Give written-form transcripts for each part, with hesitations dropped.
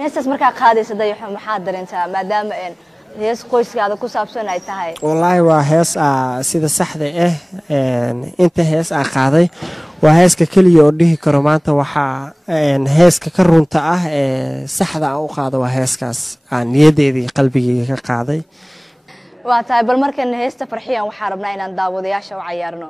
heestas markaa qaadaysa dayaxo maxaa dareenta maadaama hees qoyskaada ku saabsan ay tahay wallahi waa hees sida saxda ah inta hees qaaday waa heeska kaliya oo dhihi karo maanta waxa heeska ka runta ah saxda aan u qaado waa heeskaas aan niyadeedii qalbigeyga ka qaaday waa tahay bal markan heesta farxiyan waxa rabnaa inaan daawadayaasha u cayaarno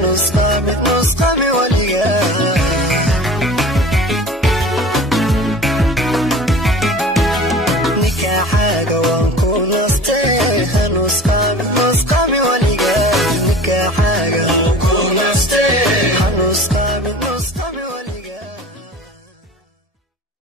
Nusqami